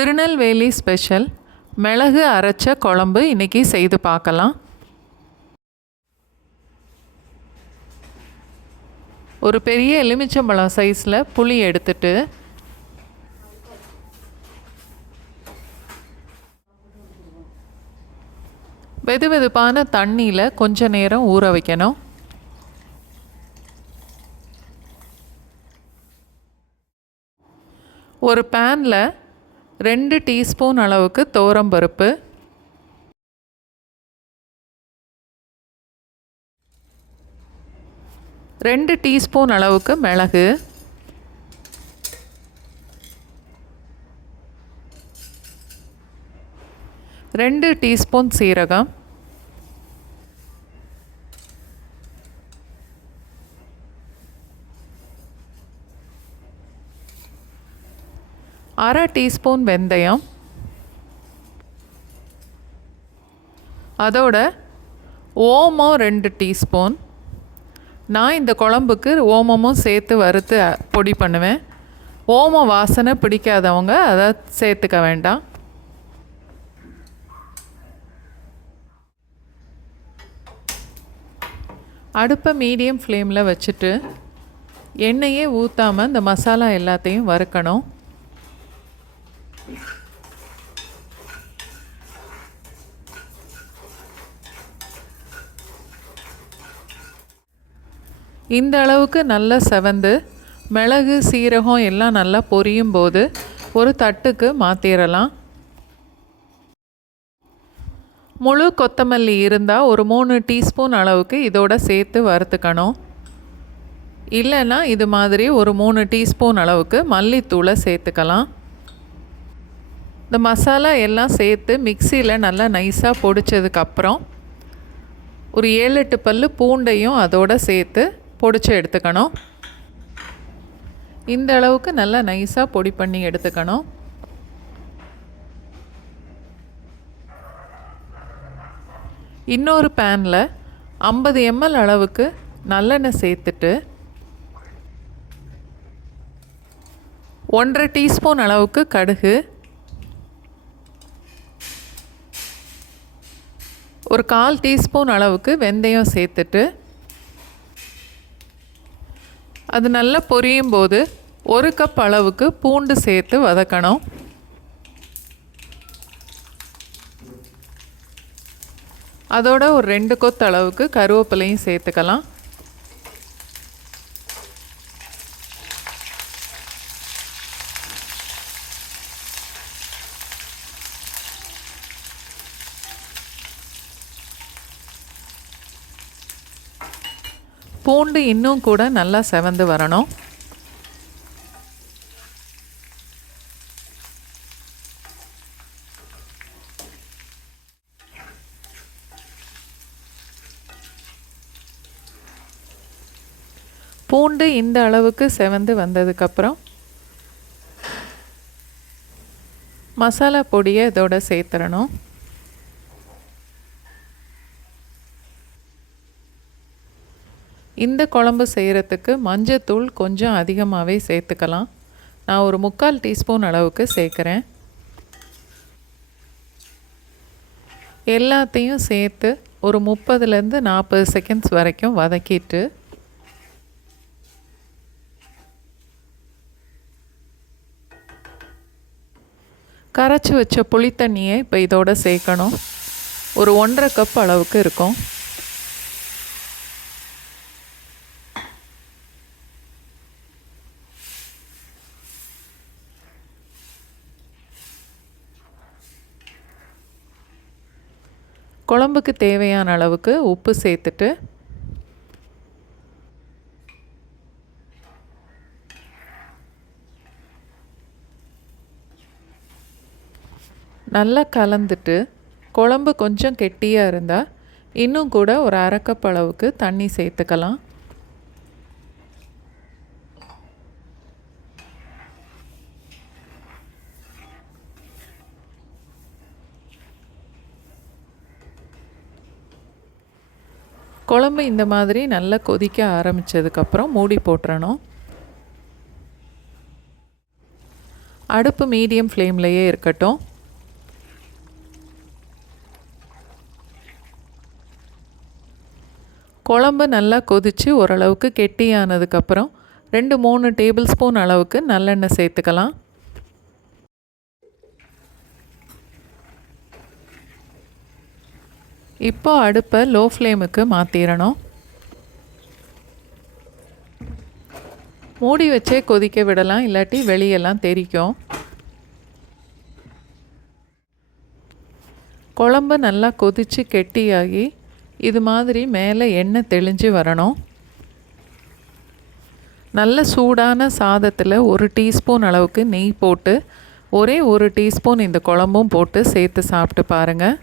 Tirunelveli special மிளகு அரைச்ச குழம்பு இன்றைக்கி செய்து பார்க்கலாம். ஒரு பெரிய எலுமிச்சம்பழம் சைஸில் புளி எடுத்துட்டு வெதுவெதுப்பான தண்ணியில் கொஞ்ச நேரம் ஊற வைக்கணும். ஒரு பேனில் 2 டீஸ்பூன் அளவுக்கு துவரம்பருப்பு, 2 டீஸ்பூன் அளவுக்கு மிளகு, 2 டீஸ்பூன் சீரகம், 1/2 டீஸ்பூன் வெந்தயம், அதோட ஓமம் 2 டீஸ்பூன். நான் இந்த குழம்புக்கு ஓமமும் சேர்த்து வறுத்து பொடி பண்ணுவேன். ஓமம் வாசனை பிடிக்காதவங்க அதை சேர்த்துக்க வேண்டாம். அடுப்பை மீடியம் ஃப்ளேமில் வச்சுட்டு எண்ணெயே ஊற்றாமல் இந்த மசாலா எல்லாத்தையும் வறுக்கணும். இந்த அளவுக்கு நல்லா செவந்து மிளகு சீரகம் எல்லாம் நல்லா பொரியும் போது ஒரு தட்டுக்கு மாற்றிடலாம். முழு கொத்தமல்லி இருந்தால் ஒரு 3 டீஸ்பூன் அளவுக்கு இதோட சேர்த்து வறுத்துக்கணும். இல்லைன்னா இது மாதிரி ஒரு 3 டீஸ்பூன் அளவுக்கு மல்லித்தூளை சேர்த்துக்கலாம். இந்த மசாலா எல்லாம் சேர்த்து மிக்சியில் நல்லா நைஸாக பொடிச்சதுக்கப்புறம் ஒரு 7-8 பல் பூண்டையும் அதோடு சேர்த்து பொடிச்சு எடுத்துக்கணும். இந்த அளவுக்கு நல்லா நைஸாக பொடி பண்ணி எடுத்துக்கணும். இன்னொரு பேனில் 50 ml அளவுக்கு நல்லெண்ணெய் சேர்த்துட்டு 1/2 டீஸ்பூன் அளவுக்கு கடுகு, ஒரு 1/4 டீஸ்பூன் அளவுக்கு வெந்தயம் சேர்த்துட்டு அது நல்லா பொரியும் போது 1 கப் அளவுக்கு பூண்டு சேர்த்து வதக்கணும். அதோட ஒரு 2 கொத்து அளவுக்கு கருவேப்பிலையும் சேர்த்துக்கலாம். பூண்டு இன்னும் கூட நல்லா செவந்து வரணும். பூண்டு இந்த அளவுக்கு செவந்து வந்ததுக்கப்புறம் மசாலா பொடியை இதோட சேர்த்துடணும். இந்த குழம்பு செய்கிறதுக்கு மஞ்சத்தூள் கொஞ்சம் அதிகமாகவே சேர்த்துக்கலாம். நான் ஒரு 3/4 டீஸ்பூன் அளவுக்கு சேர்க்குறேன். எல்லாத்தையும் சேர்த்து ஒரு 30லேருந்து 40 செகண்ட்ஸ் வரைக்கும் வதக்கிட்டு கரைச்சி வச்ச புளித்தண்ணியை இப்போ இதோட சேர்க்கணும். ஒரு 1/2 கப் அளவுக்கு இருக்கும். குழம்புக்கு தேவையான அளவுக்கு உப்பு சேர்த்துட்டு நல்லா கலந்துட்டு குழம்பு கொஞ்சம் கெட்டியாக இருந்தால் இன்னும் கூட ஒரு 1/2 கப் அளவுக்கு தண்ணி சேர்த்துக்கலாம். குழம்பு இந்த மாதிரி நல்லா கொதிக்க ஆரம்பித்ததுக்கப்புறம் மூடி போட்டுறணும். அடுப்பு மீடியம் ஃப்ளேம்லேயே இருக்கட்டும். குழம்பு நல்லா கொதித்து ஓரளவுக்கு கெட்டியானதுக்கப்புறம் 2-3 டேபிள் ஸ்பூன் அளவுக்கு நல்லெண்ணெய் சேர்த்துக்கலாம். இப்போ அடுப்பை லோ ஃப்ளேமுக்கு மாற்றிடணும். மூடி வச்சே கொதிக்க விடலாம், இல்லாட்டி வெளியெல்லாம் தெறிக்கும். குழம்பு நல்லா கொதித்து கெட்டியாகி இது மாதிரி மேலே எண்ணெய் தெளிஞ்சு வரணும். நல்ல சூடான சாதத்தில் 1 டீஸ்பூன் அளவுக்கு நெய் போட்டு ஒரே 1 டீஸ்பூன் இந்த குழம்பும் போட்டு சேர்த்து சாப்பிட்டு பாருங்கள்.